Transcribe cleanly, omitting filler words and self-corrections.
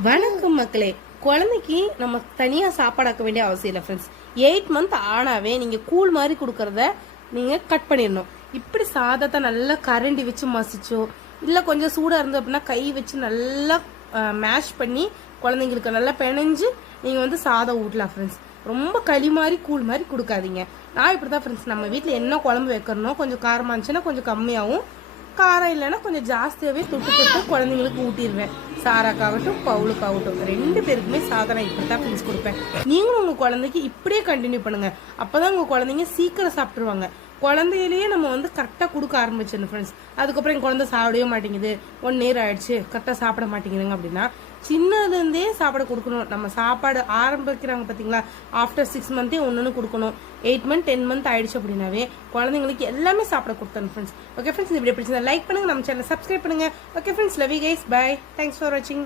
வணக்கம் மக்களே. குழந்தைக்கு நம்ம தனியா சாப்பாடாக்க வேண்டிய அவசியம் இல்லை ஃப்ரெண்ட்ஸ். 8 மந்த் ஆனாவே நீங்க கூழ் மாதிரி கொடுக்கறத நீங்க கட் பண்ணிடணும். இப்படி சாதத்தை நல்லா கரண்டி வச்சு மசிச்சோ இல்ல கொஞ்சம் சூடா இருந்து அப்படின்னா கை வச்சு நல்லா மேஷ் பண்ணி குழந்தைங்களுக்கு நல்லா பிணைஞ்சு நீங்க சாதம் ஊட்டலாம் ஃப்ரெண்ட்ஸ். ரொம்ப களி மாதிரி கூழ் மாதிரி கொடுக்காதீங்க. நான் இப்படிதான் ஃப்ரெண்ட்ஸ், நம்ம வீட்டில் என்ன குழம்பு வைக்கிறனோ கொஞ்சம் காரமா இருந்துச்சுன்னா கொஞ்சம் கம்மியாகவும், காரம் இல்லைன்னா கொஞ்சம் ஜாஸ்தியாகவே தொட்டு குழந்தைங்களுக்கு ஊட்டிடுவேன். சாராக்காகட்டும் பவுலுக்காகட்டும் 2 பேருக்குமே சாதனம் இப்படி தான் ஃப்ரெண்ட்ஸ் கொடுப்பேன். நீங்களும் உங்கள் குழந்தைக்கு இப்படியே கண்டினியூ பண்ணுங்க. அப்போதான் உங்கள் குழந்தைங்க சீக்கிரம் சாப்பிட்ருவாங்க. குழந்தையிலேயே நம்ம கரெக்டாக கொடுக்க ஆரம்பிச்சிடணும் ஃப்ரெண்ட்ஸ். அதுக்கப்புறம் என் குழந்தை சாப்பிடவே மாட்டேங்குது, 1 year ஆயிடுச்சு, கரெக்டாக சாப்பிட மாட்டேங்குதுங்க அப்படின்னா சின்னதுலேருந்தே சாப்பாடு கொடுக்கணும். நம்ம சாப்பாடு ஆரம்பிக்கிறாங்க பார்த்தீங்களா, ஆஃப்டர் 6 month ஒன்று கொடுக்கணும். 8 month 10 month ஆயிடுச்சு அப்படின்னாவே குழந்தைங்களுக்கு எல்லாமே சாப்பிட கொடுத்தணும் ஃப்ரெண்ட்ஸ். ஓகே ஃப்ரெண்ட்ஸ், இந்த வீடியோ பிடிச்சிருந்தா லைக் பண்ணுங்க, நம்ம சேனலை சப்ஸ்கிரைப் பண்ணுங்க. Okay friends, love you guys, bye, thanks for வாட்சிங்.